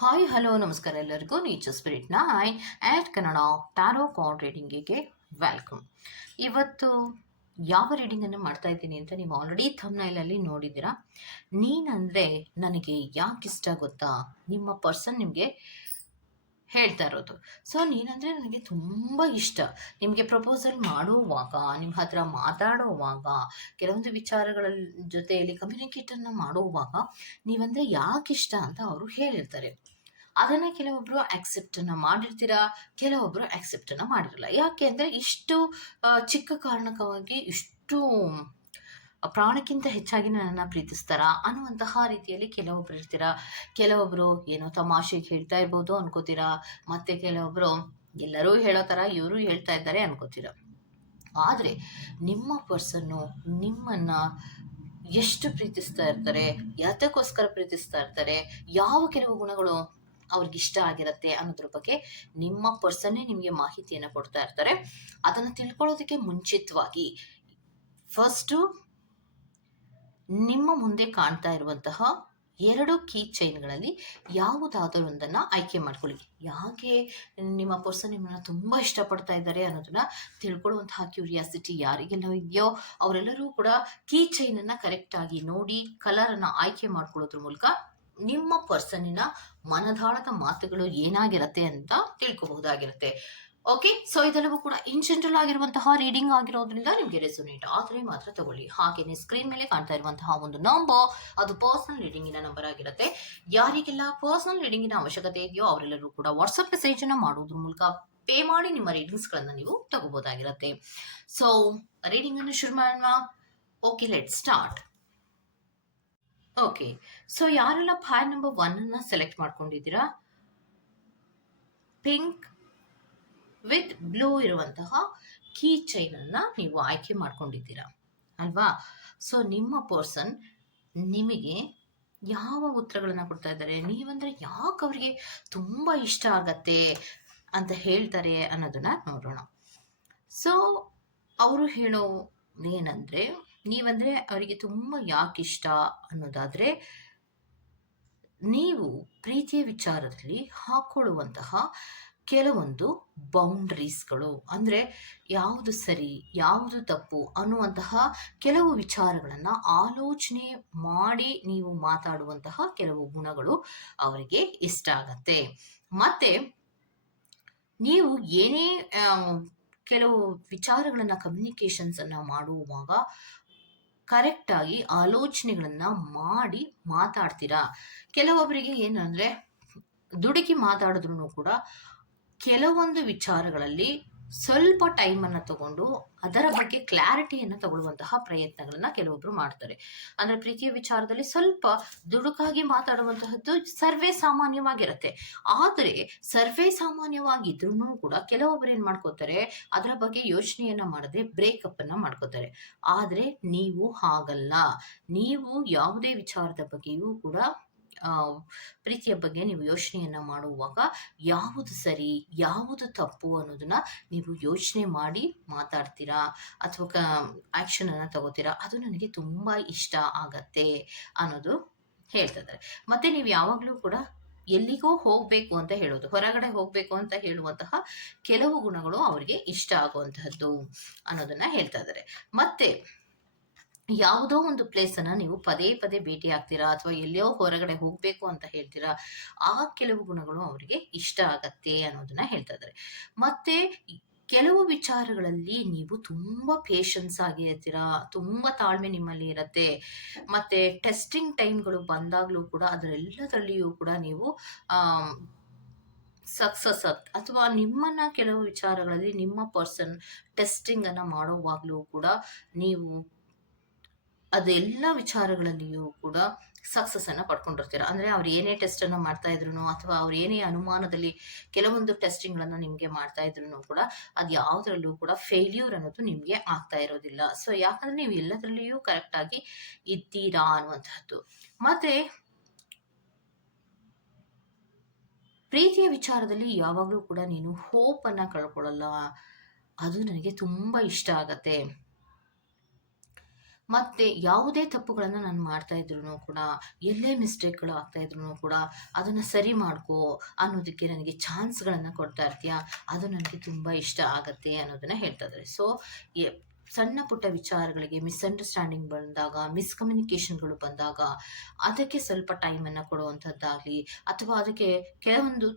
Hi hello ನಮಸ್ಕಾರ ಎಲ್ಲರಿಗೂ nature spirit nine at Kannada tarot card ರೀಡಿಂಗಿಗೆ ವೆಲ್ಕಮ್. ಇವತ್ತು ಯಾವ ರೀಡಿಂಗನ್ನು ಮಾಡ್ತಾ ಇದ್ದೀನಿ ಅಂತ ನೀವು ಆಲ್ರೆಡಿ ಥಂಬ್ನೈಲಲ್ಲಿ ನೋಡಿದ್ದೀರಾ. ನೀನಂದರೆ ನನಗೆ ಯಾಕೆ ಇಷ್ಟ ಗೊತ್ತಾ, ನಿಮ್ಮ ಪರ್ಸನ್ ನಿಮಗೆ ಹೇಳ್ತಾ ಇರೋದು. ಸೊ ನೀನಂದರೆ ನನಗೆ ತುಂಬ ಇಷ್ಟ. ನಿಮಗೆ ಪ್ರಪೋಸಲ್ ಮಾಡುವಾಗ, ನಿಮ್ಮ ಹತ್ರ ಮಾತಾಡುವಾಗ, ಕೆಲವೊಂದು ವಿಚಾರಗಳ ಜೊತೆಯಲ್ಲಿ ಕಮ್ಯುನಿಕೇಟನ್ನು ಮಾಡುವಾಗ ನೀವಂದರೆ ಯಾಕೆ ಇಷ್ಟ ಅಂತ ಅವರು ಹೇಳಿರ್ತಾರೆ. ಅದನ್ನು ಕೆಲವೊಬ್ಬರು ಆಕ್ಸೆಪ್ಟನ್ನು ಮಾಡಿರ್ತೀರಾ, ಕೆಲವೊಬ್ಬರು ಆಕ್ಸೆಪ್ಟನ್ನು ಮಾಡಿರಲ್ಲ. ಯಾಕೆ ಅಂದರೆ ಇಷ್ಟು ಚಿಕ್ಕ ಕಾರಣಕ್ಕಾಗಿ ಇಷ್ಟು ಪ್ರಾಣಕ್ಕಿಂತ ಹೆಚ್ಚಾಗಿ ನನ್ನನ್ನು ಪ್ರೀತಿಸ್ತಾರಾ ಅನ್ನುವಂತಹ ರೀತಿಯಲ್ಲಿ ಕೆಲವೊಬ್ರು ಇರ್ತೀರಾ. ಕೆಲವೊಬ್ಬರು ಏನೋ ತಮಾಷೆಗೆ ಹೇಳ್ತಾ ಇರ್ಬೋದು ಅನ್ಕೋತೀರಾ, ಮತ್ತು ಕೆಲವೊಬ್ಬರು ಎಲ್ಲರೂ ಹೇಳೋ ಥರ ಇವರು ಹೇಳ್ತಾ ಇದ್ದಾರೆ ಅನ್ಕೋತೀರಾ. ಆದರೆ ನಿಮ್ಮ ಪರ್ಸನ್ನು ನಿಮ್ಮನ್ನು ಎಷ್ಟು ಪ್ರೀತಿಸ್ತಾ ಇರ್ತಾರೆ, ಯಾತಕ್ಕೋಸ್ಕರ ಪ್ರೀತಿಸ್ತಾ ಇರ್ತಾರೆ, ಯಾವ ಕೆಲವು ಗುಣಗಳು ಅವ್ರಿಗಿಷ್ಟ ಆಗಿರುತ್ತೆ ಅನ್ನೋದ್ರ ಬಗ್ಗೆ ನಿಮ್ಮ ಪರ್ಸನ್ನೇ ನಿಮಗೆ ಮಾಹಿತಿಯನ್ನು ಕೊಡ್ತಾ ಇರ್ತಾರೆ. ಅದನ್ನು ತಿಳ್ಕೊಳ್ಳೋದಕ್ಕೆ ಮುಂಚಿತವಾಗಿ ಫಸ್ಟು ನಿಮ್ಮ ಮುಂದೆ ಕಾಣ್ತಾ ಇರುವಂತಹ 2 ಕೀ ಚೈನ್ಗಳಲ್ಲಿ ಯಾವುದಾದರೂ ಒಂದನ್ನು ಆಯ್ಕೆ ಮಾಡ್ಕೊಳ್ಳಿ. ಯಾಕೆ ನಿಮ್ಮ ಪರ್ಸನ್ ನಿಮ್ಮನ್ನು ತುಂಬ ಇಷ್ಟಪಡ್ತಾ ಇದ್ದಾರೆ ಅನ್ನೋದನ್ನ ತಿಳ್ಕೊಳ್ಳುವಂತಹ ಕ್ಯೂರಿಯಾಸಿಟಿ ಯಾರಿಗೆಲ್ಲ ಇದೆಯೋ ಅವರೆಲ್ಲರೂ ಕೂಡ ಕೀ ಚೈನನ್ನು ಕರೆಕ್ಟಾಗಿ ನೋಡಿ ಕಲರನ್ನು ಆಯ್ಕೆ ಮಾಡ್ಕೊಳ್ಳೋದ್ರ ಮೂಲಕ ನಿಮ್ಮ ಪರ್ಸನ್ನಿನ ಮನದಾಳದ ಮಾತುಗಳು ಏನಾಗಿರುತ್ತೆ ಅಂತ ತಿಳ್ಕೊಬಹುದಾಗಿರುತ್ತೆ. ಓಕೆ, ಸೊ ಇದೆಲ್ಲವೂ ಕೂಡ ಇನ್ ಜನರಲ್ ಆಗಿರುವಂತಹ ರೀಡಿಂಗ್ ಆಗಿರೋದ್ರಿಂದ ನಿಮಗೆ ರೆಸೊನೇಟ್ ಆದರೆ ಮಾತ್ರ ತಗೊಳ್ಳಿ. ಹಾಗೇನೆ ಸ್ಕ್ರೀನ್ ಮೇಲೆ ಕಾಣ್ತಾ ಇರುವಂತಹ ಒಂದು ನಂಬರ್ ಅದು ಪರ್ಸನಲ್ ರೀಡಿಂಗಿನ ನಂಬರ್ ಆಗಿರುತ್ತೆ. ಯಾರಿಗೆಲ್ಲ ಪರ್ಸನಲ್ ರೀಡಿಂಗಿನ ಅವಶ್ಯಕತೆ ಇದೆಯೋ ಅವರೆಲ್ಲರೂ ಕೂಡ ವಾಟ್ಸಪ್ ಮೆಸೇಜ್ ಅನ್ನ ಮಾಡೋದ್ರ ಮೂಲಕ ಪೇ ಮಾಡಿ ನಿಮ್ಮ ರೀಡಿಂಗ್ಸ್ಗಳನ್ನು ನೀವು ತಗೋಬಹುದಾಗಿರುತ್ತೆ. ಸೊ ರೀಡಿಂಗ್ ಅನ್ನು ಶುರು ಮಾಡೋಣ. Okay, let start. Okay, so ಯಾರೆಲ್ಲ ಫೈಲ್ ನಂಬರ್ 1 ಅನ್ನ ಸೆಲೆಕ್ಟ್ ಮಾಡ್ಕೊಂಡಿದ್ದೀರಾ, ಪಿಂಕ್ ವಿತ್ ಬ್ಲೂ ಇರುವಂತಹ ಕೀ ಚೈನ್ ಅನ್ನ ನೀವು ಆಯ್ಕೆ ಮಾಡ್ಕೊಂಡಿದ್ದೀರಾ ಅಲ್ವಾ? ಸೊ ನಿಮ್ಮ ಪರ್ಸನ್ ನಿಮಗೆ ಯಾವ ಉತ್ತರಗಳನ್ನ ಕೊಡ್ತಾ ಇದ್ದಾರೆ, ನೀವಂದ್ರೆ ಯಾಕೆ ಅವರಿಗೆ ತುಂಬ ಇಷ್ಟ ಆಗತ್ತೆ ಅಂತ ಹೇಳ್ತಾರೆ ಅನ್ನೋದನ್ನ ನೋಡೋಣ. ಸೊ ಅವರು ಹೇಳೋದೇನೆಂದರೆ, ನೀವಂದ್ರೆ ಅವರಿಗೆ ತುಂಬ ಯಾಕೆ ಇಷ್ಟ ಅನ್ನೋದಾದರೆ, ನೀವು ಪ್ರೀತಿಯ ವಿಚಾರದಲ್ಲಿ ಹಾಕೊಳ್ಳುವಂತಹ ಕೆಲವೊಂದು ಬೌಂಡ್ರೀಸ್ಗಳು, ಅಂದರೆ ಯಾವುದು ಸರಿ ಯಾವುದು ತಪ್ಪು ಅನ್ನುವಂತಹ ಕೆಲವು ವಿಚಾರಗಳನ್ನು ಆಲೋಚನೆ ಮಾಡಿ ನೀವು ಮಾತಾಡುವಂತಹ ಕೆಲವು ಗುಣಗಳು ಅವರಿಗೆ ಇಷ್ಟ ಆಗತ್ತೆ. ಮತ್ತು ನೀವು ಏನೇ ಕೆಲವು ವಿಚಾರಗಳನ್ನು ಕಮ್ಯುನಿಕೇಷನ್ಸನ್ನು ಮಾಡುವಾಗ ಕರೆಕ್ಟಾಗಿ ಆಲೋಚನೆಗಳನ್ನು ಮಾಡಿ ಮಾತಾಡ್ತೀರಾ. ಕೆಲವೊಬ್ಬರಿಗೆ ಏನಂದರೆ ದುಡುಕಿ ಮಾತಾಡಿದ್ರು ಕೂಡ ಕೆಲವೊಂದು ವಿಚಾರಗಳಲ್ಲಿ ಸ್ವಲ್ಪ ಟೈಮನ್ನು ತಗೊಂಡು ಅದರ ಬಗ್ಗೆ ಕ್ಲಾರಿಟಿಯನ್ನು ತಗೊಳ್ಳುವಂತಹ ಪ್ರಯತ್ನಗಳನ್ನು ಕೆಲವೊಬ್ಬರು ಮಾಡ್ತಾರೆ. ಅಂದರೆ ಪ್ರೀತಿಯ ವಿಚಾರದಲ್ಲಿ ಸ್ವಲ್ಪ ದುಡುಕಾಗಿ ಮಾತಾಡುವಂತಹದ್ದು ಸರ್ವೇ ಸಾಮಾನ್ಯವಾಗಿರುತ್ತೆ. ಆದರೆ ಸರ್ವೇ ಸಾಮಾನ್ಯವಾಗಿದ್ರೂ ಕೂಡ ಕೆಲವೊಬ್ಬರು ಏನು ಮಾಡ್ಕೋತಾರೆ, ಅದರ ಬಗ್ಗೆ ಯೋಚನೆಯನ್ನು ಮಾಡದೆ ಬ್ರೇಕಪ್ ಅನ್ನು ಮಾಡ್ಕೋತಾರೆ. ಆದರೆ ನೀವು ಹಾಗಲ್ಲ. ನೀವು ಯಾವುದೇ ವಿಚಾರದ ಬಗ್ಗೆಯೂ ಕೂಡ ಪ್ರೀತಿಯ ಬಗ್ಗೆ ನೀವು ಯೋಚನೆಯನ್ನು ಮಾಡುವಾಗ ಯಾವುದು ಸರಿ ಯಾವುದು ತಪ್ಪು ಅನ್ನೋದನ್ನ ನೀವು ಯೋಚನೆ ಮಾಡಿ ಮಾತಾಡ್ತೀರಾ ಅಥವಾ ಆ್ಯಕ್ಷನನ್ನು ತಗೋತೀರಾ. ಅದು ನನಗೆ ತುಂಬ ಇಷ್ಟ ಆಗತ್ತೆ ಅನ್ನೋದು ಹೇಳ್ತಾ ಇದ್ದಾರೆ. ಮತ್ತು ನೀವು ಯಾವಾಗಲೂ ಕೂಡ ಎಲ್ಲಿಗೋ ಹೋಗಬೇಕು ಅಂತ ಹೇಳೋದು, ಹೊರಗಡೆ ಹೋಗಬೇಕು ಅಂತ ಹೇಳುವಂತಹ ಕೆಲವು ಗುಣಗಳು ಅವರಿಗೆ ಇಷ್ಟ ಆಗುವಂತಹದ್ದು ಅನ್ನೋದನ್ನ ಹೇಳ್ತಾ ಇದ್ದಾರೆ. ಮತ್ತೆ ಯಾವುದೋ ಒಂದು ಪ್ಲೇಸನ್ನು ನೀವು ಪದೇ ಪದೇ ಭೇಟಿ ಆಗ್ತೀರಾ ಅಥವಾ ಎಲ್ಲಿಯೋ ಹೊರಗಡೆ ಹೋಗಬೇಕು ಅಂತ ಹೇಳ್ತೀರಾ, ಆ ಕೆಲವು ಗುಣಗಳು ಅವರಿಗೆ ಇಷ್ಟ ಆಗತ್ತೆ ಅನ್ನೋದನ್ನ ಹೇಳ್ತಾ ಇದ್ದಾರೆ. ಮತ್ತೆ ಕೆಲವು ವಿಚಾರಗಳಲ್ಲಿ ನೀವು ತುಂಬ ಪೇಷನ್ಸ್ ಆಗಿ ಇರ್ತೀರಾ, ತುಂಬ ತಾಳ್ಮೆ ನಿಮ್ಮಲ್ಲಿ ಇರುತ್ತೆ. ಮತ್ತು ಟೆಸ್ಟಿಂಗ್ ಟೈಮ್ಗಳು ಬಂದಾಗಲೂ ಕೂಡ ಅದರೆಲ್ಲದರಲ್ಲಿಯೂ ಕೂಡ ನೀವು ಸಕ್ಸಸ್ ಅಥವಾ ನಿಮ್ಮನ್ನು ಕೆಲವು ವಿಚಾರಗಳಲ್ಲಿ ನಿಮ್ಮ ಪರ್ಸನ್ ಟೆಸ್ಟಿಂಗನ್ನು ಮಾಡೋವಾಗಲೂ ಕೂಡ ನೀವು ಅದೆಲ್ಲ ವಿಚಾರಗಳಲ್ಲಿಯೂ ಕೂಡ ಸಕ್ಸಸ್ಸನ್ನು ಪಡ್ಕೊಂಡಿರ್ತೀರ. ಅಂದರೆ ಅವ್ರು ಏನೇ ಟೆಸ್ಟನ್ನು ಮಾಡ್ತಾ ಇದ್ರು ಅಥವಾ ಅವ್ರು ಏನೇ ಅನುಮಾನದಲ್ಲಿ ಕೆಲವೊಂದು ಟೆಸ್ಟಿಂಗ್ಗಳನ್ನು ನಿಮಗೆ ಮಾಡ್ತಾ ಇದ್ರು ಕೂಡ ಅದು ಯಾವುದರಲ್ಲೂ ಕೂಡ ಫೇಲ್ಯೂರ್ ಅನ್ನೋದು ನಿಮಗೆ ಆಗ್ತಾ ಇರೋದಿಲ್ಲ. ಸೊ ಯಾಕಂದರೆ ನೀವು ಎಲ್ಲದರಲ್ಲಿಯೂ ಕರೆಕ್ಟಾಗಿ ಇದ್ದೀರಾ ಅನ್ನುವಂಥದ್ದು. ಮತ್ತು ಪ್ರೀತಿಯ ವಿಚಾರದಲ್ಲಿ ಯಾವಾಗಲೂ ಕೂಡ ನೀನು ಹೋಪನ್ನು ಕಳ್ಕೊಳ್ಳಲ್ಲ, ಅದು ನನಗೆ ತುಂಬ ಇಷ್ಟ ಆಗತ್ತೆ. ಮತ್ತೆ ಯಾವುದೇ ತಪ್ಪುಗಳನ್ನು ನಾನು ಮಾಡ್ತಾ ಇದ್ರು ಕೂಡ, ಎಲ್ಲೇ ಮಿಸ್ಟೇಕ್ಗಳು ಆಗ್ತಾ ಇದ್ರು ಕೂಡ ಅದನ್ನು ಸರಿ ಮಾಡ್ಕೋ ಅನ್ನೋದಕ್ಕೆ ನನಗೆ ಚಾನ್ಸ್ಗಳನ್ನು ಕೊಡ್ತಾ ಇರ್ತೀಯ, ಅದು ನನಗೆ ತುಂಬ ಇಷ್ಟ ಆಗತ್ತೆ ಅನ್ನೋದನ್ನು ಹೇಳ್ತಾ ಇದ್ದಾರೆ. ಸೊ ಸಣ್ಣ ಪುಟ್ಟ ವಿಚಾರಗಳಿಗೆ ಮಿಸ್ಅಂಡರ್ಸ್ಟ್ಯಾಂಡಿಂಗ್ ಬಂದಾಗ, ಮಿಸ್ಕಮ್ಯುನಿಕೇಷನ್ಗಳು ಬಂದಾಗ ಅದಕ್ಕೆ ಸ್ವಲ್ಪ ಟೈಮನ್ನು ಕೊಡುವಂಥದ್ದಾಗಲಿ, ಅಥವಾ ಅದಕ್ಕೆ ಕೆಲವೊಂದು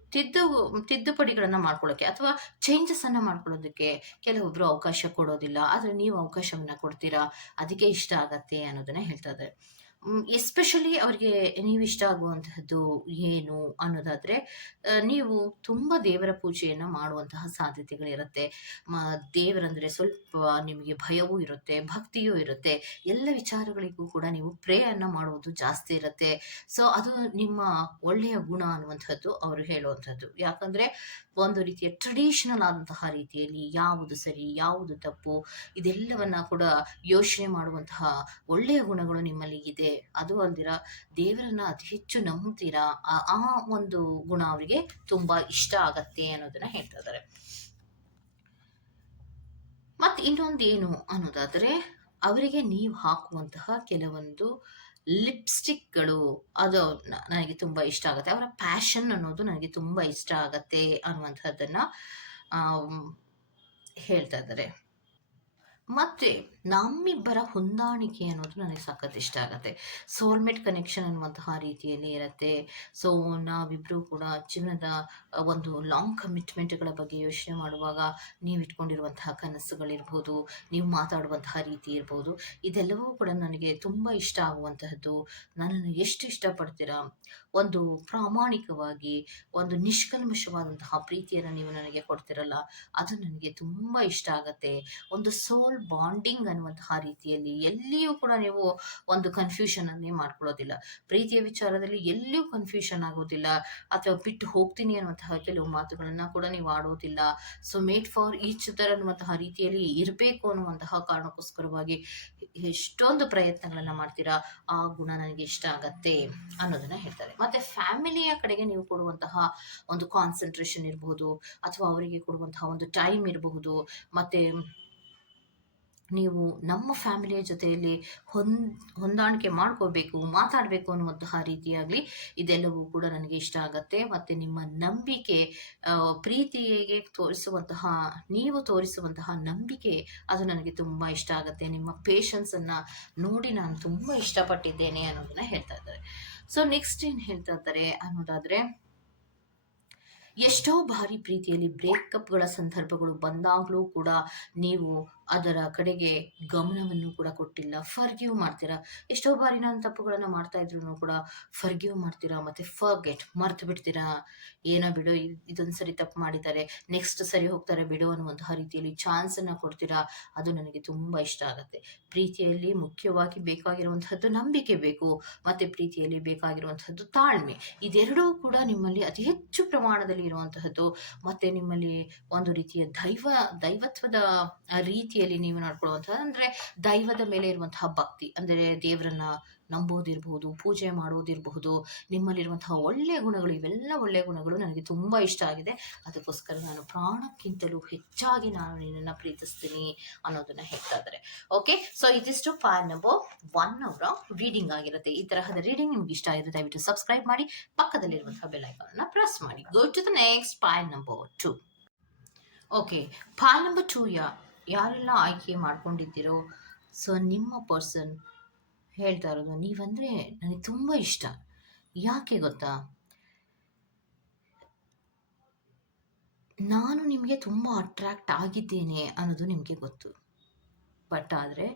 ತಿದ್ದುಪಡಿಗಳನ್ನು ಮಾಡ್ಕೊಳ್ಳೋಕ್ಕೆ ಅಥವಾ ಚೇಂಜಸನ್ನು ಮಾಡ್ಕೊಳ್ಳೋದಕ್ಕೆ ಕೆಲವೊಬ್ಬರು ಅವಕಾಶ ಕೊಡೋದಿಲ್ಲ. ಆದರೆ ನೀವು ಅವಕಾಶವನ್ನು ಕೊಡ್ತೀರಾ, ಅದಕ್ಕೆ ಇಷ್ಟ ಆಗತ್ತೆ ಅನ್ನೋದನ್ನು ಹೇಳ್ತಾ ಇದ್ದಾರೆ. ಎಸ್ಪೆಷಲಿ ಅವರಿಗೆ ನೀವು ಇಷ್ಟ ಆಗುವಂತಹದ್ದು ಏನು ಅನ್ನೋದಾದರೆ, ನೀವು ತುಂಬ ದೇವರ ಪೂಜೆಯನ್ನು ಮಾಡುವಂತಹ ಸಾಧ್ಯತೆಗಳಿರುತ್ತೆ. ದೇವರಂದರೆ ಸ್ವಲ್ಪ ನಿಮಗೆ ಭಯವೂ ಇರುತ್ತೆ, ಭಕ್ತಿಯೂ ಇರುತ್ತೆ. ಎಲ್ಲ ವಿಚಾರಗಳಿಗೂ ಕೂಡ ನೀವು ಪ್ರೇಯನ್ನು ಮಾಡುವುದು ಜಾಸ್ತಿ ಇರುತ್ತೆ. ಸೊ ಅದು ನಿಮ್ಮ ಒಳ್ಳೆಯ ಗುಣ ಅನ್ನುವಂಥದ್ದು ಅವರು ಹೇಳುವಂಥದ್ದು. ಯಾಕಂದರೆ ಒಂದು ರೀತಿಯ ಟ್ರೆಡಿಷನಲ್ ಆದಂತಹ ರೀತಿಯಲ್ಲಿ ಯಾವುದು ಸರಿ, ಯಾವುದು ತಪ್ಪು, ಇದೆಲ್ಲವನ್ನ ಕೂಡ ಯೋಚನೆ ಮಾಡುವಂತಹ ಒಳ್ಳೆಯ ಗುಣಗಳು ನಿಮ್ಮಲ್ಲಿ ಇದೆ. ಅದು ಅಲ್ದಿರ ದೇವರನ್ನ ಅತಿ ಹೆಚ್ಚು ನಂಬ್ತೀರಾ, ಆ ಒಂದು ಗುಣ ಅವರಿಗೆ ತುಂಬಾ ಇಷ್ಟ ಆಗತ್ತೆ ಅನ್ನೋದನ್ನ ಹೇಳ್ತಾ ಇದ್ದಾರೆ. ಮತ್ತೆ ಇನ್ನೊಂದು ಏನು ಅನ್ನೋದಾದ್ರೆ, ಅವರಿಗೆ ನೀವು ಹಾಕುವಂತಹ ಕೆಲವೊಂದು ಲಿಪ್ಸ್ಟಿಕ್ಗಳು, ಅದು ನನಗೆ ತುಂಬಾ ಇಷ್ಟ ಆಗುತ್ತೆ. ಅವರ ಪ್ಯಾಷನ್ ಅನ್ನೋದು ನನಗೆ ತುಂಬಾ ಇಷ್ಟ ಆಗತ್ತೆ ಅನ್ನುವಂಥದ್ದನ್ನ ಹೇಳ್ತಾ ಇದ್ದಾರೆ. ಮತ್ತೆ ನಮ್ಮಿಬ್ಬರ ಹೊಂದಾಣಿಕೆ ಅನ್ನೋದು ನನಗೆ ಸಖತ್ ಇಷ್ಟ ಆಗುತ್ತೆ. ಸೋಲ್ಮೇಟ್ ಕನೆಕ್ಷನ್ ಅನ್ನುವಂತಹ ರೀತಿಯಲ್ಲಿ ಇರುತ್ತೆ. ಸೊ ನಾವಿಬ್ಬರು ಕೂಡ ಜೀವನದ ಒಂದು ಲಾಂಗ್ ಕಮಿಟ್ಮೆಂಟ್ಗಳ ಬಗ್ಗೆ ಯೋಚನೆ ಮಾಡುವಾಗ ನೀವು ಇಟ್ಕೊಂಡಿರುವಂತಹ ಕನಸುಗಳಿರ್ಬೋದು, ನೀವು ಮಾತಾಡುವಂತಹ ರೀತಿ ಇರ್ಬೋದು, ಇದೆಲ್ಲವೂ ಕೂಡ ನನಗೆ ತುಂಬ ಇಷ್ಟ ಆಗುವಂತಹದ್ದು. ನನ್ನನ್ನು ಎಷ್ಟು ಇಷ್ಟಪಡ್ತೀರಾ, ಒಂದು ಪ್ರಾಮಾಣಿಕವಾಗಿ ಒಂದು ನಿಷ್ಕಲ್ಮಶವಾದಂತಹ ಪ್ರೀತಿಯನ್ನು ನೀವು ನನಗೆ ಕೊಡ್ತಿರಲ್ಲ, ಅದು ನನಗೆ ತುಂಬ ಇಷ್ಟ ಆಗತ್ತೆ. ಒಂದು ಸೋಲ್ ಬಾಂಡಿಂಗ್ ಅನ್ನುವಂತಹ ರೀತಿಯಲ್ಲಿ ಎಲ್ಲಿಯೂ ಕೂಡ ನೀವು ಒಂದು ಕನ್ಫ್ಯೂಷನ್ ಅನ್ನೇ ಮಾಡ್ಕೊಳ್ಳೋದಿಲ್ಲ. ಪ್ರೀತಿಯ ವಿಚಾರದಲ್ಲಿ ಎಲ್ಲಿಯೂ ಕನ್ಫ್ಯೂಷನ್ ಆಗೋದಿಲ್ಲ, ಅಥವಾ ಬಿಟ್ಟು ಹೋಗ್ತೀನಿ ಅನ್ನುವಂತಹ ಕೆಲವು ಮಾತುಗಳನ್ನ ಕೂಡ ನೀವು ಆಡೋದಿಲ್ಲ. So made for each other ಅನ್ನುವಂತಹ ರೀತಿಯಲ್ಲಿ ಇರಬೇಕು ಅನ್ನುವಂತಹ ಕಾರಣಕ್ಕೋಸ್ಕರವಾಗಿ ಎಷ್ಟೊಂದು ಪ್ರಯತ್ನಗಳನ್ನ ಮಾಡ್ತೀರಾ, ಆ ಗುಣ ನನಗೆ ಇಷ್ಟ ಆಗತ್ತೆ ಅನ್ನೋದನ್ನ ಹೇಳ್ತಾರೆ. ಮತ್ತೆ ಫ್ಯಾಮಿಲಿಯ ಕಡೆಗೆ ನೀವು ಕೊಡುವಂತಹ ಒಂದು ಕಾನ್ಸಂಟ್ರೇಷನ್ ಇರಬಹುದು, ಅಥವಾ ಅವರಿಗೆ ಕೊಡುವಂತಹ ಒಂದು ಟೈಮ್ ಇರಬಹುದು, ಮತ್ತೆ ನೀವು ನಮ್ಮ ಫ್ಯಾಮಿಲಿಯ ಜೊತೆಯಲ್ಲಿ ಹೊಂದಾಣಿಕೆ ಮಾಡ್ಕೋಬೇಕು, ಮಾತಾಡಬೇಕು ಅನ್ನುವಂತಹ ರೀತಿಯಾಗಲಿ ಇದೆಲ್ಲವೂ ಕೂಡ ನನಗೆ ಇಷ್ಟ ಆಗತ್ತೆ. ಮತ್ತು ನಿಮ್ಮ ನಂಬಿಕೆ, ಪ್ರೀತಿಗೆ ತೋರಿಸುವಂತಹ, ನೀವು ತೋರಿಸುವಂತಹ ನಂಬಿಕೆ, ಅದು ನನಗೆ ತುಂಬ ಇಷ್ಟ ಆಗುತ್ತೆ. ನಿಮ್ಮ ಪೇಷನ್ಸನ್ನು ನೋಡಿ ನಾನು ತುಂಬ ಇಷ್ಟಪಟ್ಟಿದ್ದೇನೆ ಅನ್ನೋದನ್ನ ಹೇಳ್ತಾ ಇದ್ದಾರೆ. ಸೊ ನೆಕ್ಸ್ಟ್ ಏನು ಹೇಳ್ತಾ ಇದ್ದಾರೆ ಅನ್ನೋದಾದರೆ, ಎಷ್ಟೋ ಬಾರಿ ಪ್ರೀತಿಯಲ್ಲಿ ಬ್ರೇಕಪ್ಗಳ ಸಂದರ್ಭಗಳು ಬಂದಾಗಲೂ ಕೂಡ ನೀವು ಅದರ ಕಡೆಗೆ ಗಮನವನ್ನು ಕೂಡ ಕೊಟ್ಟಿಲ್ಲ, ಫರ್ಗಿವ್ ಮಾಡ್ತೀರಾ. ಎಷ್ಟೋ ಬಾರಿ ನಾನು ತಪ್ಪುಗಳನ್ನು ಮಾಡ್ತಾ ಇದ್ರು ಕೂಡ ಫರ್ಗಿವ್ ಮಾಡ್ತೀರಾ, ಮತ್ತು ಫರ್ಗೆಟ್ ಮರ್ತು ಬಿಡ್ತೀರಾ. ಏನೋ ಬಿಡು, ಇದೊಂದು ಸರಿ ತಪ್ಪು ಮಾಡಿದ್ದಾರೆ, ನೆಕ್ಸ್ಟ್ ಸರಿ ಹೋಗ್ತಾರೆ ಬಿಡು ಅನ್ನುವಂತಹ ರೀತಿಯಲ್ಲಿ ಚಾನ್ಸನ್ನು ಕೊಡ್ತೀರಾ. ಅದು ನನಗೆ ತುಂಬ ಇಷ್ಟ ಆಗುತ್ತೆ. ಪ್ರೀತಿಯಲ್ಲಿ ಮುಖ್ಯವಾಗಿ ಬೇಕಾಗಿರುವಂತಹದ್ದು ನಂಬಿಕೆ ಬೇಕು, ಮತ್ತು ಪ್ರೀತಿಯಲ್ಲಿ ಬೇಕಾಗಿರುವಂತಹದ್ದು ತಾಳ್ಮೆ. ಇದೆರಡೂ ಕೂಡ ನಿಮ್ಮಲ್ಲಿ ಅತಿ ಹೆಚ್ಚು ಪ್ರಮಾಣದಲ್ಲಿ ಇರುವಂತಹದ್ದು. ಮತ್ತು ನಿಮ್ಮಲ್ಲಿ ಒಂದು ರೀತಿಯ ದೈವತ್ವದ ರೀತಿಯಲ್ಲಿ ನೀವು ನಡ್ಕೊಳ್ಳುವಂತಹ, ಅಂದರೆ ದೈವದ ಮೇಲೆ ಇರುವಂತಹ ಭಕ್ತಿ, ಅಂದರೆ ದೇವರನ್ನ ನಂಬೋದಿರಬಹುದು, ಪೂಜೆ ಮಾಡೋದಿರಬಹುದು, ನಿಮ್ಮಲ್ಲಿರುವಂತಹ ಒಳ್ಳೆಯ ಗುಣಗಳು, ಇವೆಲ್ಲ ಒಳ್ಳೆಯ ಗುಣಗಳು ನನಗೆ ತುಂಬ ಇಷ್ಟ ಆಗಿದೆ. ಅದಕ್ಕೋಸ್ಕರ ನಾನು ಪ್ರಾಣಕ್ಕಿಂತಲೂ ಹೆಚ್ಚಾಗಿ ನಾನು ನಿನ್ನನ್ನು ಪ್ರೀತಿಸ್ತೀನಿ ಅನ್ನೋದನ್ನ ಹೇಳ್ತಾ ಇದ್ದಾರೆ. ಓಕೆ, ಸೊ ಇದಿಷ್ಟು ಪಾಯಿಂಟ್ ನಂಬರ್ 1 ಅವರ ರೀಡಿಂಗ್ ಆಗಿರುತ್ತೆ. ಈ ತರಹದ ರೀಡಿಂಗ್ ನಿಮ್ಗೆ ಇಷ್ಟ ಆಗಿದೆ, ದಯವಿಟ್ಟು ಸಬ್ಸ್ಕ್ರೈಬ್ ಮಾಡಿ, ಪಕ್ಕದಲ್ಲಿರುವಂತಹ ಬೆಲ್ ಐಕಾನ್ ಪ್ರೆಸ್ ಮಾಡಿ. Go to the next point number 2. Okay, point number 2 ಯಾರೆಲ್ಲ ಆಯ್ಕೆ ಮಾಡ್ಕೊಂಡಿದ್ದೀರೋ, ಸೊ ನಿಮ್ಮ ಪರ್ಸನ್ ಹೇಳ್ತಾ ಇರೋದು, ನೀವಂದರೆ ನನಗೆ ತುಂಬ ಇಷ್ಟ. ಯಾಕೆ ಗೊತ್ತಾ, ನಾನು ನಿಮಗೆ ತುಂಬ ಅಟ್ರಾಕ್ಟ್ ಆಗಿದ್ದೇನೆ ಅನ್ನೋದು ನಿಮಗೆ ಗೊತ್ತು. ಬಟ್ ಆದರೆ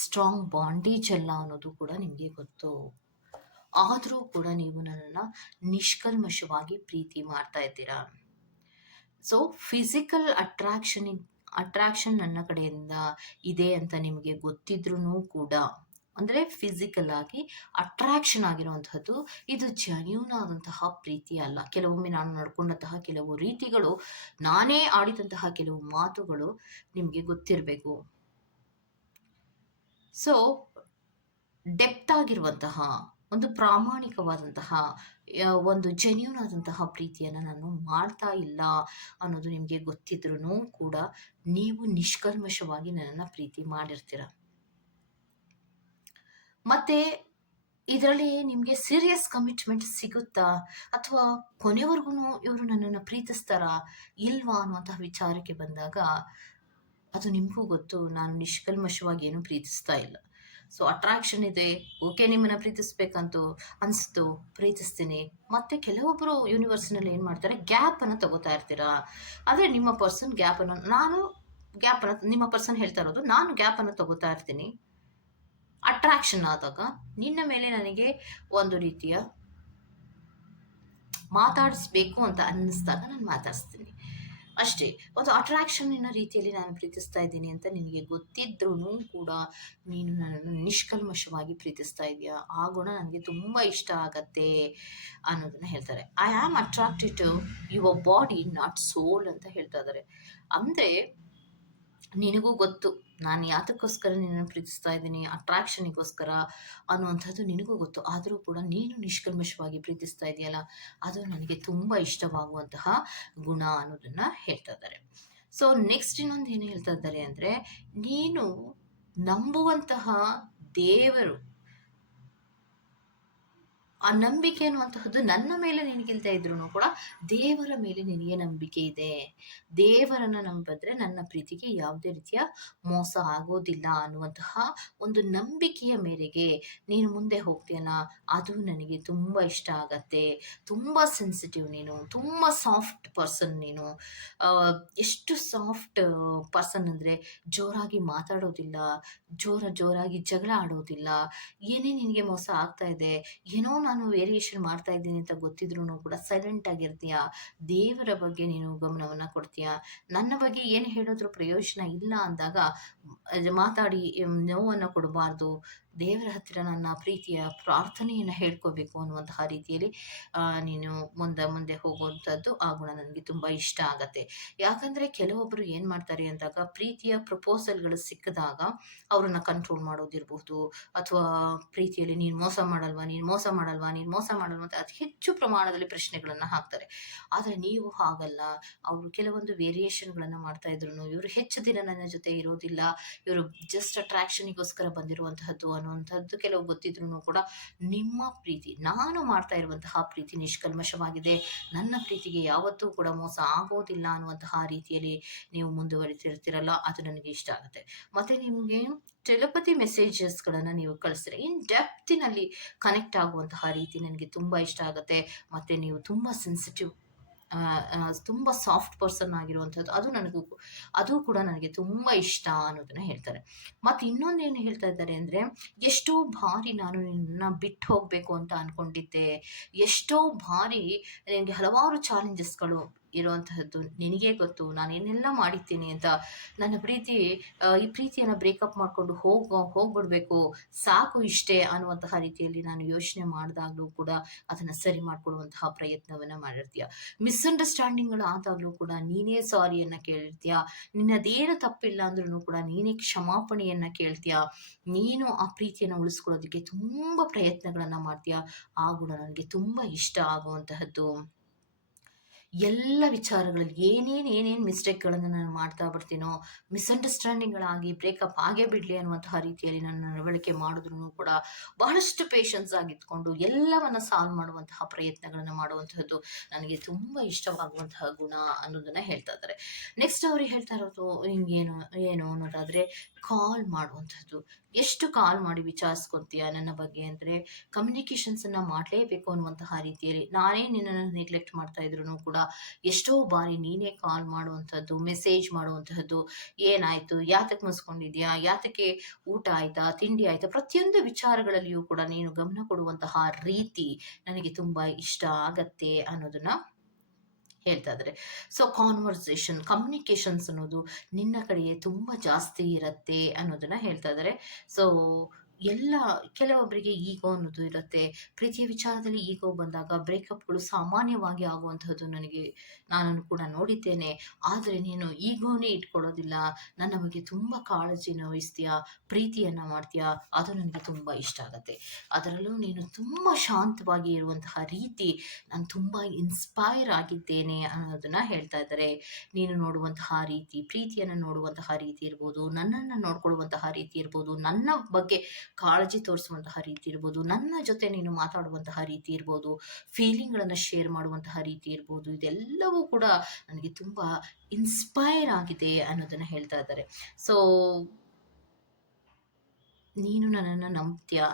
ಸ್ಟ್ರಾಂಗ್ ಬಾಂಡೇಜ್ ಅಲ್ಲ ಅನ್ನೋದು ಕೂಡ ನಿಮಗೆ ಗೊತ್ತು. ಆದರೂ ಕೂಡ ನೀವು ನನ್ನನ್ನು ನಿಷ್ಕಲ್ಮಶವಾಗಿ ಪ್ರೀತಿ ಮಾಡ್ತಾ ಇದ್ದೀರಾ. ಸೊ ಫಿಸಿಕಲ್ ಅಟ್ರಾಕ್ಷನ್ ನನ್ನ ಕಡೆಯಿಂದ ಇದೆ ಅಂತ ನಿಮಗೆ ಗೊತ್ತಿದ್ರೂ ಕೂಡ, ಅಂದರೆ ಫಿಸಿಕಲ್ ಆಗಿ ಅಟ್ರಾಕ್ಷನ್ ಆಗಿರುವಂತಹದ್ದು, ಇದು ಜೆನ್ಯೂನ್ ಆದಂತಹ ಪ್ರೀತಿ ಅಲ್ಲ. ಕೆಲವೊಮ್ಮೆ ನಾನು ನಡ್ಕೊಂಡಂತಹ ಕೆಲವು ರೀತಿಗಳು, ನಾನೇ ಆಡಿದಂತಹ ಕೆಲವು ಮಾತುಗಳು ನಿಮಗೆ ಗೊತ್ತಿರಬೇಕು. ಸೊ ಡೆಪ್ತ್ ಆಗಿರುವಂತಹ, ಒಂದು ಪ್ರಾಮಾಣಿಕವಾದಂತಹ, ಒಂದು ಜೆನ್ಯೂನ್ ಆದಂತಹ ಪ್ರೀತಿಯನ್ನು ನಾನು ಮಾಡ್ತಾ ಇಲ್ಲ ಅನ್ನೋದು ನಿಮಗೆ ಗೊತ್ತಿದ್ರೂ ಕೂಡ ನೀವು ನಿಷ್ಕಲ್ಮಶವಾಗಿ ನನ್ನನ್ನು ಪ್ರೀತಿ ಮಾಡಿರ್ತೀರ. ಮತ್ತೆ ಇದರಲ್ಲಿ ನಿಮಗೆ ಸೀರಿಯಸ್ ಕಮಿಟ್ಮೆಂಟ್ ಸಿಗುತ್ತಾ? ಅಥವಾ ಕೊನೆವರೆಗೂ ಇವರು ನನ್ನನ್ನು ಪ್ರೀತಿಸ್ತಾರಾ? ಇಲ್ವಾ? ಅನ್ನುವಂತಹ ವಿಚಾರಕ್ಕೆ ಬಂದಾಗ ಅದು ನಿಮಗೂ ಗೊತ್ತು, ನಾನು ನಿಷ್ಕಲ್ಮಶವಾಗಿ ಏನೂ ಪ್ರೀತಿಸ್ತಾ ಇಲ್ಲ. ಸೊ ಅಟ್ರಾಕ್ಷನ್ ಇದೆ, ಓಕೆ ನಿಮ್ಮನ್ನ ಪ್ರೀತಿಸ್ಬೇಕಂತೂ ಅನಿಸ್ತು, ಪ್ರೀತಿಸ್ತೀನಿ. ಮತ್ತೆ ಕೆಲವೊಬ್ಬರು ಯೂನಿವರ್ಸ್‌ನಲ್ಲಿ ಏನು ಮಾಡ್ತಾರೆ, ಗ್ಯಾಪನ್ನು ತಗೋತಾ ಇರ್ತೀರಾ. ಆದರೆ ನಿಮ್ಮ ಪರ್ಸನ್ ಗ್ಯಾಪನ್ನು ನಿಮ್ಮ ಪರ್ಸನ್ ಹೇಳ್ತಾ ಇರೋದು, ನಾನು ಗ್ಯಾಪನ್ನು ತಗೋತಾ ಇರ್ತೀನಿ. ಅಟ್ರಾಕ್ಷನ್ ಆದಾಗ ನಿನ್ನ ಮೇಲೆ ನನಗೆ ಒಂದು ರೀತಿಯ ಮಾತಾಡಿಸ್ಬೇಕು ಅಂತ ಅನ್ನಿಸ್ದಾಗ ನಾನು ಮಾತಾಡಿಸ್ತೀನಿ ಅಷ್ಟೇ. ಒಂದು ಅಟ್ರಾಕ್ಷನ್ನಿನ ರೀತಿಯಲ್ಲಿ ನಾನು ಪ್ರೀತಿಸ್ತಾ ಇದ್ದೀನಿ ಅಂತ ನಿನಗೆ ಗೊತ್ತಿದ್ರೂ ಕೂಡ ನೀನು ನನ್ನನ್ನು ನಿಷ್ಕಲ್ಮಶವಾಗಿ ಪ್ರೀತಿಸ್ತಾ ಇದೀಯಾ. ಆ ಗುಣ ನನಗೆ ತುಂಬ ಇಷ್ಟ ಆಗತ್ತೆ ಅನ್ನೋದನ್ನ ಹೇಳ್ತಾರೆ. I am attracted to your body not soul ಅಂತ ಹೇಳ್ತಾ ಇದ್ದಾರೆ. ಅಂದರೆ ನಿನಗೂ ಗೊತ್ತು ನಾನು ಯಾತಕ್ಕೋಸ್ಕರ ನಿನ್ನನ್ನು ಪ್ರೀತಿಸ್ತಾ ಇದ್ದೀನಿ, ಅಟ್ರಾಕ್ಷನಿಗೋಸ್ಕರ ಅನ್ನುವಂಥದ್ದು ನಿನಗೂ ಗೊತ್ತು. ಆದರೂ ಕೂಡ ನೀನು ನಿಷ್ಕಲ್ಮಶವಾಗಿ ಪ್ರೀತಿಸ್ತಾ ಇದೆಯಲ್ಲ, ಅದು ನನಗೆ ತುಂಬ ಇಷ್ಟವಾಗುವಂತಹ ಗುಣ ಅನ್ನೋದನ್ನು ಹೇಳ್ತಾ ಇದ್ದಾರೆ. ಸೊ ನೆಕ್ಸ್ಟ್ ಇನ್ನೊಂದು ಏನು ಹೇಳ್ತಾ ಇದ್ದಾರೆ ಅಂದರೆ, ನೀನು ನಂಬುವಂತಹ ದೇವರು, ಆ ನಂಬಿಕೆ ಅನ್ನುವಂತಹದ್ದು ನನ್ನ ಮೇಲೆ ನಿನಗಿಲ್ದೇ ಇದ್ರೂ ಕೂಡ ದೇವರ ಮೇಲೆ ನಿನಗೆ ನಂಬಿಕೆ ಇದೆ. ದೇವರನ್ನ ನಂಬಿದ್ರೆ ನನ್ನ ಪ್ರೀತಿಗೆ ಯಾವುದೇ ರೀತಿಯ ಮೋಸ ಆಗೋದಿಲ್ಲ ಅನ್ನುವಂತಹ ಒಂದು ನಂಬಿಕೆಯ ಮೇರೆಗೆ ನೀನು ಮುಂದೆ ಹೋಗ್ತೀಯಲ್ಲ, ಅದು ನನಗೆ ತುಂಬ ಇಷ್ಟ ಆಗತ್ತೆ. ತುಂಬ ಸೆನ್ಸಿಟಿವ್ ನೀನು, ತುಂಬ ಸಾಫ್ಟ್ ಪರ್ಸನ್ ನೀನು. ಎಷ್ಟು ಸಾಫ್ಟ್ ಪರ್ಸನ್ ಅಂದರೆ, ಜೋರಾಗಿ ಮಾತಾಡೋದಿಲ್ಲ, ಜೋರಾಗಿ ಜಗಳ ಆಡೋದಿಲ್ಲ. ಏನೇ ನಿನಗೆ ಮೋಸ ಆಗ್ತಾ ಇದೆ, ಏನೋ ನಾನು ವೇರಿಯೇಷನ್ ಮಾಡ್ತಾ ಇದ್ದೀನಿ ಅಂತ ಗೊತ್ತಿದ್ರೂ ಕೂಡ ಸೈಲೆಂಟ್ ಆಗಿರ್ತೀಯ. ದೇವರ ಬಗ್ಗೆ ನೀನು ಗಮನವನ್ನು ಕೊಡ್ತೀಯ. ನನ್ನ ಬಗ್ಗೆ ಏನು ಹೇಳಿದ್ರು ಪ್ರಯೋಜನ ಇಲ್ಲ ಅಂದಾಗ ಮಾತಾಡಿ ನೋವನ್ನು ಕೊಡಬಾರ್ದು. ದೇವರ ಹತ್ತಿರ ನನ್ನ ಪ್ರೀತಿಯ ಪ್ರಾರ್ಥನೆಯನ್ನು ಹೇಳ್ಕೋಬೇಕು ಅನ್ನುವಂತಹ ರೀತಿಯಲ್ಲಿ ನೀನು ಮುಂದೆ ಹೋಗುವಂಥದ್ದು, ಆ ಗುಣ ನನಗೆ ತುಂಬ ಇಷ್ಟ ಆಗತ್ತೆ. ಯಾಕಂದರೆ ಕೆಲವೊಬ್ಬರು ಏನು ಮಾಡ್ತಾರೆ ಅಂದಾಗ, ಪ್ರೀತಿಯ ಪ್ರಪೋಸಲ್ಗಳು ಸಿಕ್ಕಿದಾಗ ಅವ್ರನ್ನ ಕಂಟ್ರೋಲ್ ಮಾಡೋದಿರಬಹುದು, ಅಥವಾ ಪ್ರೀತಿಯಲ್ಲಿ ನೀನು ಮೋಸ ಮಾಡಲ್ವಾ ಅಂತ ಅತಿ ಹೆಚ್ಚು ಪ್ರಮಾಣದಲ್ಲಿ ಪ್ರಶ್ನೆಗಳನ್ನು ಹಾಕ್ತಾರೆ. ಆದರೆ ನೀವು ಹಾಗಲ್ಲ. ಅವರು ಕೆಲವೊಂದು ವೇರಿಯೇಷನ್ಗಳನ್ನು ಮಾಡ್ತಾ ಇದ್ರು, ಇವರು ಹೆಚ್ಚು ದಿನ ನನ್ನ ಜೊತೆ ಇರೋದಿಲ್ಲ, ಇವರು ಜಸ್ಟ್ ಅಟ್ರಾಕ್ಷನಿಗೋಸ್ಕರ ಬಂದಿರುವಂತಹದ್ದು ಅನ್ನುವಂಥದ್ದು ಕೆಲವು ಗೊತ್ತಿದ್ರು ಕೂಡ ನಿಮ್ಮ ಪ್ರೀತಿ, ನಾನು ಮಾಡ್ತಾ ಇರುವಂತಹ ಪ್ರೀತಿ ನಿಷ್ಕಲ್ಮಶವಾಗಿದೆ, ನನ್ನ ಪ್ರೀತಿಗೆ ಯಾವತ್ತೂ ಕೂಡ ಮೋಸ ಆಗೋದಿಲ್ಲ ಅನ್ನುವಂತಹ ರೀತಿಯಲ್ಲಿ ನೀವು ಮುಂದುವರಿತಿರ್ತೀರಲ್ಲ, ಅದು ನನಗೆ ಇಷ್ಟ ಆಗುತ್ತೆ. ಮತ್ತೆ ನಿಮಗೆ ಟೆಲಿಪತಿ ಮೆಸೇಜಸ್ಗಳನ್ನು ನೀವು ಕಳಿಸ್ತೀರ, ಇನ್ ಡೆಪ್ತಿನಲ್ಲಿ ಕನೆಕ್ಟ್ ಆಗುವಂತಹ ರೀತಿ ನನಗೆ ತುಂಬ ಇಷ್ಟ ಆಗುತ್ತೆ. ಮತ್ತು ನೀವು ತುಂಬ ಸೆನ್ಸಿಟಿವ್, ತುಂಬ ಸಾಫ್ಟ್ ಪರ್ಸನ್ ಆಗಿರುವಂಥದ್ದು, ಅದು ಕೂಡ ನನಗೆ ತುಂಬ ಇಷ್ಟ ಅನ್ನೋದನ್ನ ಹೇಳ್ತಾರೆ. ಮತ್ತು ಇನ್ನೊಂದೇನು ಹೇಳ್ತಾ ಇದ್ದಾರೆ ಅಂದರೆ, ಎಷ್ಟೋ ಬಾರಿ ನಾನು ನಿನ್ನ ಬಿಟ್ಟು ಹೋಗಬೇಕು ಅಂತ ಅಂದ್ಕೊಂಡಿದ್ದೆ, ಎಷ್ಟೋ ಬಾರಿ ನನಗೆ ಹಲವಾರು ಚಾಲೆಂಜಸ್ಗಳು ಇರುವಂತಹದ್ದು ನಿನಗೆ ಗೊತ್ತು, ನಾನು ಏನೆಲ್ಲ ಮಾಡಿದ್ದೀನಿ ಅಂತ. ನನ್ನ ಪ್ರೀತಿ, ಈ ಪ್ರೀತಿಯನ್ನು ಬ್ರೇಕಪ್ ಮಾಡಿಕೊಂಡು ಹೋಗ್ಬಿಡ್ಬೇಕು, ಸಾಕು ಇಷ್ಟೇ ಅನ್ನುವಂತಹ ರೀತಿಯಲ್ಲಿ ನಾನು ಯೋಚನೆ ಮಾಡಿದಾಗಲೂ ಕೂಡ ಅದನ್ನು ಸರಿ ಮಾಡಿಕೊಳ್ಳುವಂತಹ ಪ್ರಯತ್ನವನ್ನು ಮಾಡಿರ್ತೀಯ. ಮಿಸ್ಅಂಡರ್ಸ್ಟ್ಯಾಂಡಿಂಗ್ಗಳು ಆದಾಗಲೂ ಕೂಡ ನೀನೇ ಸಾರಿಯನ್ನು ಕೇಳಿರ್ತೀಯ. ನಿನ್ನದೇನು ತಪ್ಪಿಲ್ಲ ಅಂದ್ರೂ ಕೂಡ ನೀನೇ ಕ್ಷಮಾಪಣೆಯನ್ನು ಕೇಳ್ತೀಯ. ನೀನು ಆ ಪ್ರೀತಿಯನ್ನು ಉಳಿಸ್ಕೊಳ್ಳೋದಕ್ಕೆ ತುಂಬ ಪ್ರಯತ್ನಗಳನ್ನು ಮಾಡ್ತೀಯ. ಆ ಗುಣ ನನಗೆ ತುಂಬ ಇಷ್ಟ ಆಗುವಂತಹದ್ದು. ಎಲ್ಲ ವಿಚಾರಗಳಲ್ಲಿ ಏನೇನು ಮಿಸ್ಟೇಕ್ಗಳನ್ನು ನಾನು ಮಾಡ್ತಾ ಬರ್ತೀನೋ, ಮಿಸ್ಅಂಡರ್ಸ್ಟ್ಯಾಂಡಿಂಗ್ಗಳಾಗಿ ಬ್ರೇಕಪ್ ಆಗೇ ಬಿಡಲಿ ಅನ್ನುವಂತಹ ರೀತಿಯಲ್ಲಿ ನನ್ನ ನಡವಳಿಕೆ ಮಾಡಿದ್ರೂ ಕೂಡ ಬಹಳಷ್ಟು ಪೇಷನ್ಸ್ ಆಗಿದ್ಕೊಂಡು ಎಲ್ಲವನ್ನು ಸಾಲ್ವ್ ಮಾಡುವಂತಹ ಪ್ರಯತ್ನಗಳನ್ನು ಮಾಡುವಂತಹದ್ದು ನನಗೆ ತುಂಬ ಇಷ್ಟವಾಗುವಂತಹ ಗುಣ ಅನ್ನೋದನ್ನು ಹೇಳ್ತಾ ಇದ್ದಾರೆ. ನೆಕ್ಸ್ಟ್ ಅವರು ಹೇಳ್ತಾ ಇರೋದು ಏನು ಅನ್ನೋದಾದರೆ, ಕಾಲ್ ಮಾಡುವಂಥದ್ದು. ಎಷ್ಟು ಕಾಲ್ ಮಾಡಿ ವಿಚಾರಿಸ್ಕೊತೀಯ ನನ್ನ ಬಗ್ಗೆ ಅಂದರೆ, ಕಮ್ಯುನಿಕೇಷನ್ಸನ್ನು ಮಾಡಲೇಬೇಕು ಅನ್ನುವಂತಹ ರೀತಿಯಲ್ಲಿ, ನಾನೇ ನಿನ್ನನ್ನು ನೆಗ್ಲೆಕ್ಟ್ ಮಾಡ್ತಾ ಇದ್ರು ಕೂಡ ಎಷ್ಟೋ ಬಾರಿ ನೀನೇ ಕಾಲ್ ಮಾಡುವಂಥದ್ದು, ಮೆಸೇಜ್ ಮಾಡುವಂತಹದ್ದು, ಏನಾಯಿತು, ಯಾತಕ್ಕೆ ಮುಗಿಸ್ಕೊಂಡಿದ್ಯಾ, ಯಾತಕ್ಕೆ ಊಟ ಆಯಿತಾ, ತಿಂಡಿ ಆಯಿತಾ, ಪ್ರತಿಯೊಂದು ವಿಚಾರಗಳಲ್ಲಿಯೂ ಕೂಡ ನೀನು ಗಮನ ಕೊಡುವಂತಹ ರೀತಿ ನನಗೆ ತುಂಬ ಇಷ್ಟ ಆಗತ್ತೆ ಅನ್ನೋದನ್ನು ಹೇಳ್ತಾ ಇದ್ದಾರೆ. ಸೊ ಕಮ್ಯುನಿಕೇಷನ್ಸ್ ಅನ್ನೋದು ನಿನ್ನ ಕಡೆಯೇ ತುಂಬ ಜಾಸ್ತಿ ಇರುತ್ತೆ ಅನ್ನೋದನ್ನು ಹೇಳ್ತಾ ಇದ್ದಾರೆ. ಸೊ ಕೆಲವೊಬ್ಬರಿಗೆ ಈಗೋ ಅನ್ನೋದು ಇರುತ್ತೆ. ಪ್ರೀತಿಯ ವಿಚಾರದಲ್ಲಿ ಈಗೋ ಬಂದಾಗ ಬ್ರೇಕಪ್ಗಳು ಸಾಮಾನ್ಯವಾಗಿ ಆಗುವಂಥದ್ದು ನಾನು ಕೂಡ ನೋಡಿದ್ದೇನೆ. ಆದರೆ ನೀನು ಈಗೋನೇ ಇಟ್ಕೊಳ್ಳೋದಿಲ್ಲ, ನನ್ನ ಬಗ್ಗೆ ತುಂಬ ಕಾಳಜಿನ ವಹಿಸ್ತೀಯ, ಪ್ರೀತಿಯನ್ನು ಮಾಡ್ತೀಯ, ಅದು ನನಗೆ ತುಂಬ ಇಷ್ಟ ಆಗುತ್ತೆ. ಅದರಲ್ಲೂ ನೀನು ತುಂಬ ಶಾಂತವಾಗಿ ಇರುವಂತಹ ರೀತಿ ನಾನು ತುಂಬ ಇನ್ಸ್ಪೈರ್ ಆಗಿದ್ದೇನೆ ಅನ್ನೋದನ್ನು ಹೇಳ್ತಾ ಇದ್ದಾರೆ. ನೀನು ನೋಡುವಂತಹ ರೀತಿ, ಪ್ರೀತಿಯನ್ನು ನೋಡುವಂತಹ ರೀತಿ ಇರ್ಬೋದು, ನನ್ನನ್ನು ನೋಡ್ಕೊಳ್ಳುವಂತಹ ರೀತಿ ಇರ್ಬೋದು, ನನ್ನ ಬಗ್ಗೆ ಕಾಳಜಿ ತೋರಿಸುವಂತಹ ರೀತಿ ಇರ್ಬೋದು, ನನ್ನ ಜೊತೆ ನೀನು ಮಾತಾಡುವಂತಹ ರೀತಿ ಇರ್ಬೋದು, ಫೀಲಿಂಗ್‌ಗಳನ್ನ ಶೇರ್ ಮಾಡುವಂತಹ ರೀತಿ ಇರ್ಬೋದು, ಇದೆಲ್ಲವೂ ಕೂಡ ನನಗೆ ತುಂಬಾ ಇನ್‌ಸ್ಪೈರ್ ಆಗಿದೆ ಅನ್ನೋದನ್ನ ಹೇಳ್ತಾ ಇದ್ದಾರೆ. ಸೊ ನೀನು ನನ್ನನ್ನು ನಂಬ್ತೀಯಾ?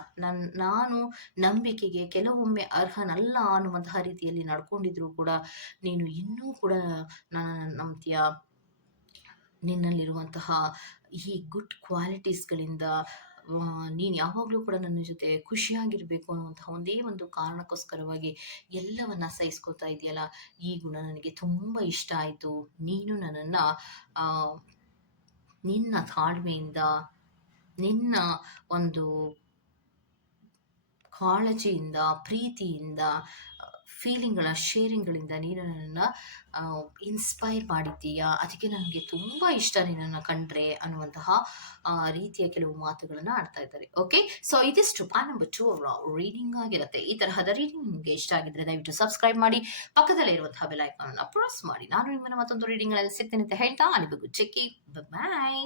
ನಾನು ನಂಬಿಕೆಗೆ ಕೆಲವೊಮ್ಮೆ ಅರ್ಹನಲ್ಲ ಅನ್ನುವಂತಹ ರೀತಿಯಲ್ಲಿ ನಡ್ಕೊಂಡಿದ್ರೂ ಕೂಡ ನೀನು ಇನ್ನೂ ಕೂಡ ನನ್ನನ್ನು ನಂಬ್ತೀಯಾ? ನಿನ್ನಲ್ಲಿರುವಂತಹ ಈ ಗುಡ್ ಕ್ವಾಲಿಟೀಸ್‌ಗಳಿಂದ ನೀನು ಯಾವಾಗಲೂ ಕೂಡ ನನ್ನ ಜೊತೆ ಖುಷಿಯಾಗಿರಬೇಕು ಅನ್ನುವಂತಹ ಒಂದೇ ಒಂದು ಕಾರಣಕ್ಕೋಸ್ಕರವಾಗಿ ಎಲ್ಲವನ್ನ ಸಹಿಸ್ಕೊತಾ ಇದೆಯಲ್ಲ, ಈ ಗುಣ ನನಗೆ ತುಂಬ ಇಷ್ಟ ಆಯಿತು. ನೀನು ನನ್ನನ್ನು ನಿನ್ನ ತಾಳ್ಮೆಯಿಂದ, ನಿನ್ನ ಒಂದು ಕಾಳಜಿಯಿಂದ, ಪ್ರೀತಿಯಿಂದ, ಫೀಲಿಂಗ್‌ಗಳ ಶೇರಿಂಗ್‌ಗಳಿಂದ ನೀನು ನನ್ನನ್ನು ಇನ್‌ಸ್ಪೈರ್ ಮಾಡಿದ್ದೀಯಾ. ಅದಕ್ಕೆ ನನಗೆ ತುಂಬ ಇಷ್ಟ ನಿನ್ನನ್ನು ಕಂಡ್ರೆ ಅನ್ನುವಂತಹ ರೀತಿಯ ಕೆಲವು ಮಾತುಗಳನ್ನು ಆಡ್ತಾ ಇದ್ದಾರೆ. ಓಕೆ. ಸೊ ಇದಿಷ್ಟು ಪಾರ್ಟ್ ನಂಬರ್ 2 ಅವರ ರೀಡಿಂಗ್ ಆಗಿರುತ್ತೆ. ಈ ತರಹದ ರೀಡಿಂಗ್ ನಿಮಗೆ ಇಷ್ಟ ಆಗಿದ್ರೆ ದಯವಿಟ್ಟು ಸಬ್ಸ್ಕ್ರೈಬ್ ಮಾಡಿ, ಪಕ್ಕದಲ್ಲೇ ಇರುವಂತಹ ಬೆಲ್ ಐಕಾನ್ ಅನ್ನು ಪ್ರೆಸ್ ಮಾಡಿ. ನಾನು ನಿಮ್ಮನ್ನು ಮತ್ತೊಂದು ರೀಡಿಂಗ್‌ಗಳಲ್ಲಿ ಸಿಗ್ತೇನೆ ಅಂತ ಹೇಳ್ತಾ ಅಲ್ಲಿವರೆಗೂ ಚೆಕ್ಕಿ ಬಾಯ್.